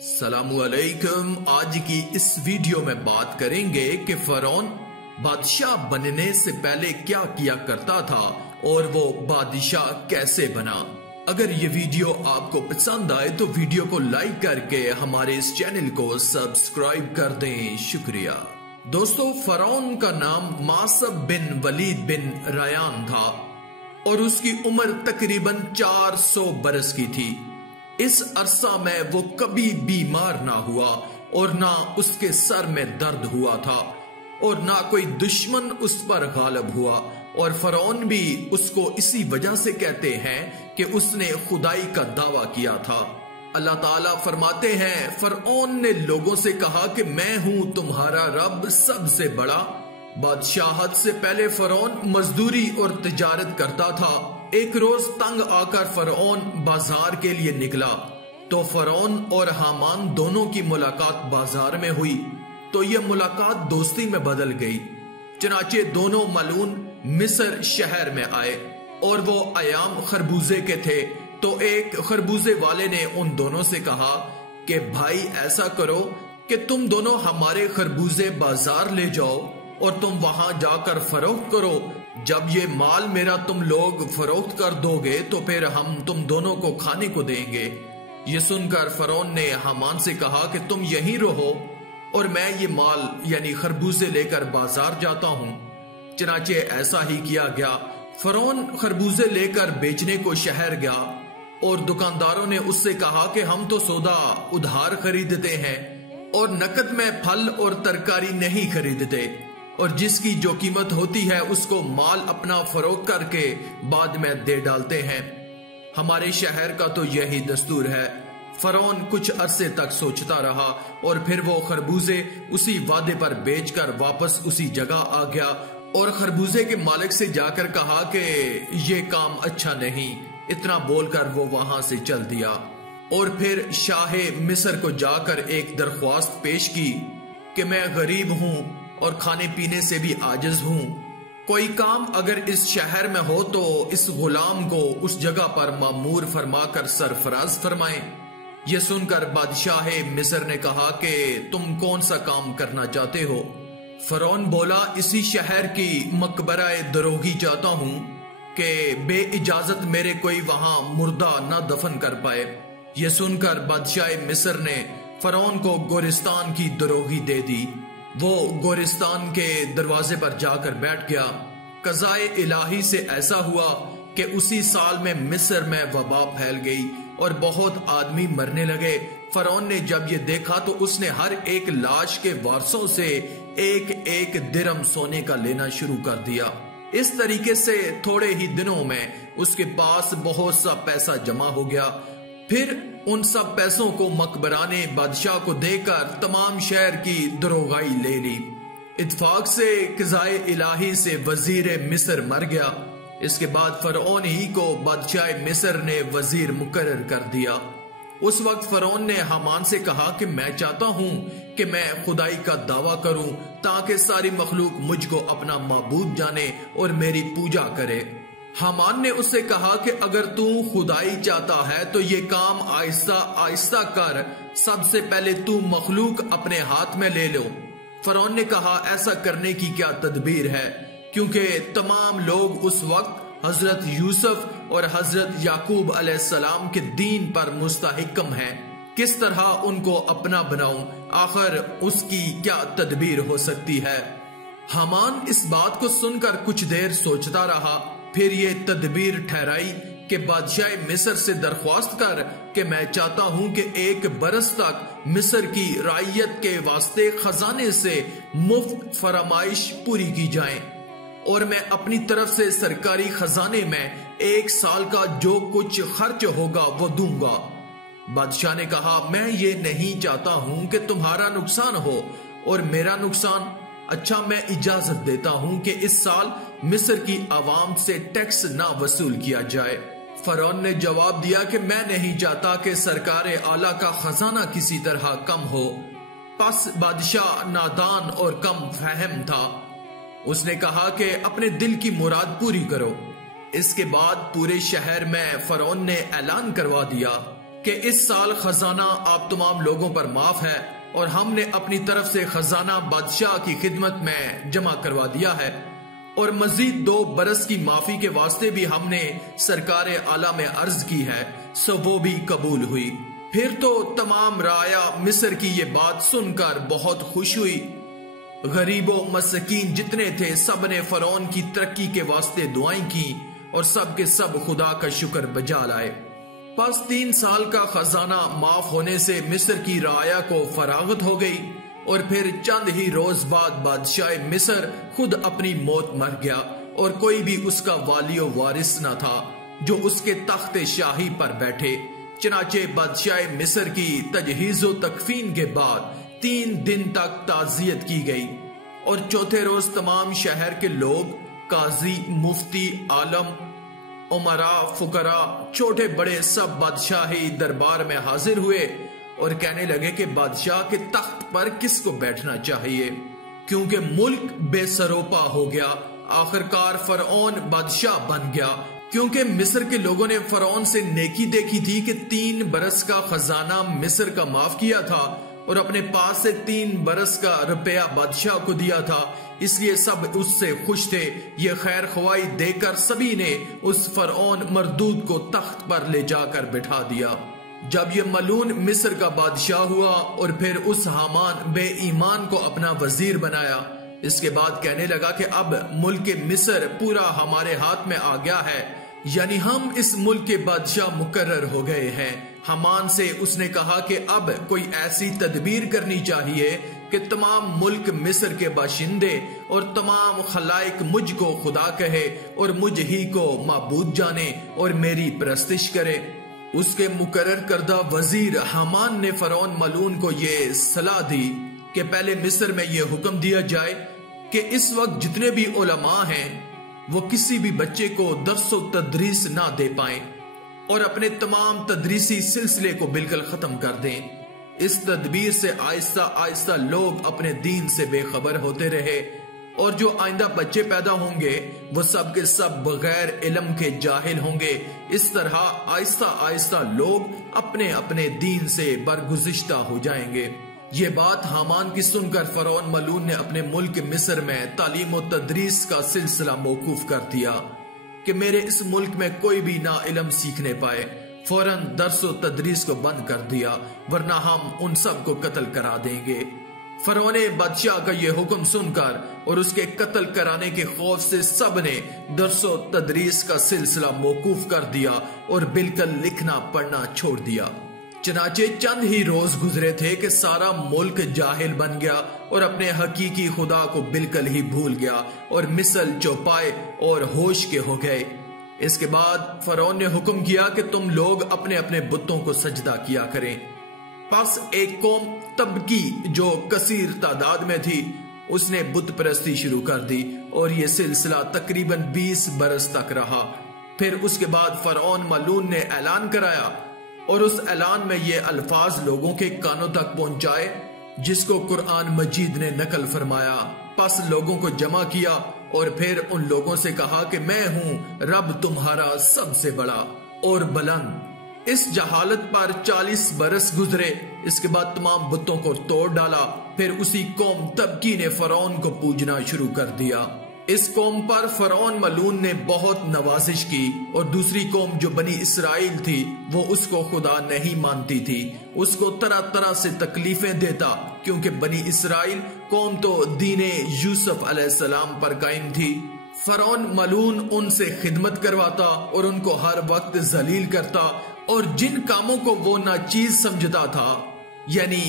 सलामुअलैकुम। आज की इस वीडियो में बात करेंगे कि फरौन बादशाह बनने से पहले क्या किया करता था और वो बादशाह कैसे बना। अगर ये वीडियो आपको पसंद आए तो वीडियो को लाइक करके हमारे इस चैनल को सब्सक्राइब कर दें, शुक्रिया। दोस्तों, फरौन का नाम मासब बिन वलीद बिन रयान था और उसकी उम्र तकरीबन 400 बरस की थी। इस अरसा में वो कभी बीमार ना हुआ और ना उसके सर में दर्द हुआ था और ना कोई दुश्मन उस पर गालिब हुआ। और फरौन भी उसको इसी वजह से कहते हैं कि उसने खुदाई का दावा किया था। अल्लाह ताला फरमाते हैं, फरौन ने लोगों से कहा कि मैं हूं तुम्हारा रब सबसे बड़ा। बादशाहत से पहले फरौन मजदूरी और तिजारत करता था। एक रोज तंग आकर फरौन बाजार के लिए निकला तो फरौन और हामान दोनों की मुलाकात बाजार में हुई। तो यह मुलाकात दोस्ती में बदल गई। चनाचे दोनों मलून मिस्र शहर में आए और वो अयाम खरबूजे के थे। तो एक खरबूजे वाले ने उन दोनों से कहा कि भाई ऐसा करो कि तुम दोनों हमारे खरबूजे बाजार ले जाओ और तुम वहां जाकर फरोख्त करो। जब ये माल मेरा तुम लोग फरोख्त कर दोगे तो फिर हम तुम दोनों को खाने को देंगे। ये सुनकर फरौन ने हामान से कहा कि तुम यहीं रहो और मैं ये माल यानी खरबूजे लेकर बाजार जाता हूँ। चनाचे ऐसा ही किया गया। फरौन खरबूजे लेकर बेचने को शहर गया और दुकानदारों ने उससे कहा कि हम तो सौदा उधार खरीदते हैं और नकद में फल और तरकारी नहीं खरीदते और जिसकी जो कीमत होती है उसको माल अपना फरोख्त करके बाद में दे डालते हैं। हमारे शहर का तो यही दस्तूर है। फरौन कुछ अरसे तक सोचता रहा और फिर वो खरबूजे उसी वादे पर बेचकर वापस उसी जगह आ गया और खरबूजे के मालिक से जाकर कहा कि ये काम अच्छा नहीं। इतना बोलकर वो वहां से चल दिया और फिर शाहे मिस्र को जाकर एक दरख्वास्त पेश की कि मैं गरीब हूं और खाने पीने से भी आजिज हूं। कोई काम अगर इस शहर में हो तो इस गुलाम को उस जगह पर मामूर फरमाकर सरफराज फरमाएं। यह सुनकर बादशाह मिस्र ने कहा कि तुम कौन सा काम करना चाहते हो। फरौन बोला, इसी शहर की मकबराए दरोगी चाहता हूं कि बे इजाजत मेरे कोई वहां मुर्दा न दफन कर पाए। यह सुनकर बादशाह मिस्र ने फरौन को गोरिस्तान की दरोगी दे दी। वो गोरिस्तान के दरवाजे पर जाकर बैठ गया। कज़ाए इलाही से ऐसा हुआ कि उसी साल में मिस्र में वबा फैल गई और बहुत आदमी मरने लगे। फरौन ने जब ये देखा तो उसने हर एक लाश के वारसों से एक एक दिरम सोने का लेना शुरू कर दिया। इस तरीके से थोड़े ही दिनों में उसके पास बहुत सा पैसा जमा हो गया। फिर उन सब पैसों को मकबराने बादशाह को देकर तमाम शहर की दरोगाई ले ली। इत्फाक से क़ज़ाए इलाही से वजीर मिस्र मर गया। इसके बाद फरौन ही को बादशाह मिस्र ने वजीर मुकर्रर कर दिया। उस वक्त फरौन ने हामान से कहा कि मैं चाहता हूं कि मैं खुदाई का दावा करूं ताकि सारी मखलूक मुझको अपना माबूद जाने और मेरी पूजा करे। हामान ने उससे कहा कि अगर तू खुदाई चाहता है तो ये काम आहिस्ता आहिस्ता कर। सबसे पहले तू मखलूक अपने हाथ में ले लो। फरौन ने कहा, ऐसा करने की क्या तदबीर है, क्योंकि तमाम लोग उस वक्त हजरत यूसुफ और हजरत याकूब अलैहिस्सलाम के दीन पर मुस्तहिकम हैं। किस तरह उनको अपना बनाऊं, आखिर उसकी क्या तदबीर हो सकती है। हामान इस बात को सुनकर कुछ देर सोचता रहा। फिर ये तदबीर ठहराई कि बादशाह मिस्र से दरख्वास्त कर कि मैं चाहता हूं कि एक बरस तक मिस्र की रायत के वास्ते खजाने से मुफ्त फरमाइश पूरी की जाए और मैं अपनी तरफ से सरकारी खजाने में एक साल का जो कुछ खर्च होगा वो दूंगा। बादशाह ने कहा, मैं ये नहीं चाहता हूं कि तुम्हारा नुकसान हो और मेरा नुकसान। अच्छा, मैं इजाजत देता हूं कि इस साल मिस्र की आवाम से टैक्स ना वसूल किया जाए। फरौन ने जवाब दिया कि मैं नहीं चाहता कि सरकार आला का खजाना किसी तरह कम हो। बस बादशाह नादान और कम फहम था। उसने कहा कि अपने दिल की मुराद पूरी करो। इसके बाद पूरे शहर में फरौन ने ऐलान करवा दिया कि इस साल खजाना आप तमाम लोगों पर माफ है और हमने अपनी तरफ से खजाना बादशाह की खिदमत में जमा करवा दिया है और मजीद 2 बरस की माफी के वास्ते भी हमने सरकार आला में अर्ज की है, सो वो भी कबूल हुई। फिर तो तमाम राया मिस्र की ये बात सुनकर बहुत खुश हुई। गरीबों मस्कीन जितने थे सब ने फरौन की तरक्की के वास्ते दुआएं की और सब के सब खुदा का शुक्र बजा लाए। बस 3 साल का खजाना माफ होने से मिस्र की राया को फरागत हो गई और फिर चंद ही रोज बाद बादशाह मिस्र खुद अपनी मौत मर गया और कोई भी उसका वालियो वारिस न था जो उसके तख्त शाही पर बैठे। चनाचे बादशाह मिस्र की तजहीज़ो तकफीन के बाद 3 दिन तक ताजियत की गई और चौथे रोज तमाम शहर के लोग, काजी, मुफ्ती, आलम, उमरा, फुकरा, छोटे बड़े सब बादशाही दरबार में हाजिर हुए और कहने लगे कि बादशाह के तख्त पर किसको बैठना चाहिए, क्योंकि मुल्क बेसरोपा हो गया। आखिरकार फरौन बादशाह बन गया, क्योंकि मिस्र के लोगों ने फरौन से नेकी देखी थी कि 3 बरस का खजाना मिस्र का माफ किया था और अपने पास से 3 बरस का रुपया बादशाह को दिया था, इसलिए सब उससे खुश थे। ये खैर ख्वाही देकर सभी ने उस फरौन मरदूद को तख्त पर ले जाकर बिठा दिया। जब ये मलून मिस्र का बादशाह हुआ और फिर उस हामान बेईमान को अपना वजीर बनाया, इसके बाद कहने लगा कि अब मुल्क मिस्र पूरा हमारे हाथ में आ गया है, यानी हम इस मुल्क के बादशाह मुकर्रर हो गए हैं। हमान से उसने कहा कि अब कोई ऐसी तदबीर करनी चाहिए कि तमाम मुल्क मिस्र के बाशिंदे और तमाम खलाइक मुझको खुदा कहे और मुझ ही को माबूद जाने और मेरी परस्तिश करे। उसके मुकर्रर करदा वजीर हमान ने फरौन मलून को ये सलाह दी कि पहले मिस्र में यह हुक्म दिया जाए कि इस वक्त जितने भी उलमा हैं वो किसी भी बच्चे को दर्स व तदरीस ना दे पाएं और अपने तमाम तदरीसी सिलसिले को बिल्कुल खत्म कर दें। इस तदबीर से आहिस्ता आहिस्ता लोग अपने दीन से बेखबर होते रहे और जो आइंदा बच्चे पैदा होंगे वो सब के सब बगैर इल्म के जाहिल होंगे। इस तरह आहिस्ता आहिस्ता लोग अपने अपने दीन से बरगुज़िश्ता हो जाएंगे। ये बात हामान की सुनकर फरौन मलून ने अपने मुल्क मिस्र में तालीम और तदरीस का सिलसिला मौकूफ कर दिया कि मेरे इस मुल्क में कोई भी ना इल्म सीखने पाए। फौरन दर्स व तदरीस को बंद कर दिया, वरना हम उन सब को कत्ल करा देंगे। फरौन बादशाह का यह हुक्म सुनकर और उसके कत्ल कराने के खौफ से सब ने दर्स व तदरीस का सिलसिला मौकूफ कर दिया और बिल्कुल लिखना पढ़ना छोड़ दिया। चनाचे चंद ही रोज गुजरे थे कि सारा मुल्क जाहिल बन गया और अपने हकीकी खुदा को बिल्कुल ही भूल गया और मिसल चौपाए और होश के हो गए। इसके बाद फरौन ने हुक्म किया कि तुम लोग अपने अपने बुतों को सजदा किया करें। बस एक कौम तबकी जो कसीर तादाद में थी उसने बुत परस्ती शुरू कर दी और ये सिलसिला तकरीबन 20 बरस तक रहा। फिर उसके बाद फरौन मलून ने ऐलान कराया और उस ऐलान में ये अल्फाज लोगों के कानों तक पहुंचाए जिसको कुरान मजीद ने नकल फरमाया। बस लोगों को जमा किया और फिर उन लोगों से कहा कि मैं हूं रब तुम्हारा सबसे बड़ा और बुलंद। इस जहालत पर 40 बरस गुजरे। इसके बाद तमाम बुतों को तोड़ डाला। फिर उसी कौम तबकी ने फरौन को पूजना शुरू कर दिया। इस कौम पर फरौन मलून ने बहुत नवाजिश की और दूसरी कौम जो बनी इसराइल थी वो उसको खुदा नहीं मानती थी, उसको तरह तरह से तकलीफें देता, क्योंकि बनी इसराइल कौम तो दीने यूसुफ अलैहिस्सलाम पर कायम थी। फरौन मलून उनसे खिदमत करवाता और उनको हर वक्त जलील करता और जिन कामों को वो नाचीज समझता था, यानी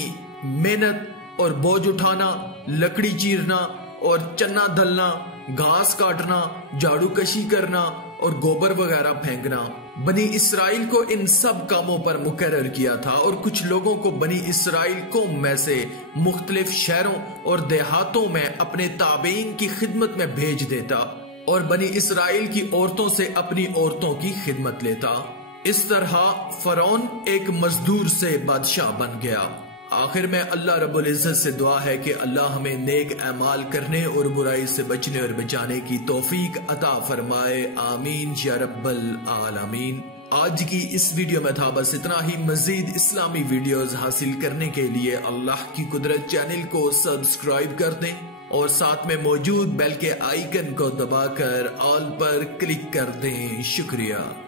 मेहनत और बोझ उठाना, लकड़ी चीरना और चन्ना दलना, घास काटना, झाड़ू कशी करना और गोबर वगैरह फेंकना, बनी इसराइल को इन सब कामों पर मुकर्रर किया था। और कुछ लोगों को बनी इसराइल कौम में से मुख्तलिफ शहरों और देहातों में अपने ताबीन की खिदमत में भेज देता और बनी इसराइल की औरतों से अपनी औरतों की खिदमत लेता। इस तरह फरौन एक मजदूर से बादशाह बन गया। आखिर में अल्लाह रब्बुल इज्जत से दुआ है कि अल्लाह हमें नेक अमाल करने और बुराई से बचने और बचाने की तौफीक अता फरमाए। आमीन या रब्बल आलमीन। आज की इस वीडियो में था बस इतना ही। मजीद इस्लामी वीडियोस हासिल करने के लिए अल्लाह की कुदरत चैनल को सब्सक्राइब कर दें और साथ में मौजूद बेल के आइकन को दबाकर ऑल पर क्लिक कर दें। शुक्रिया।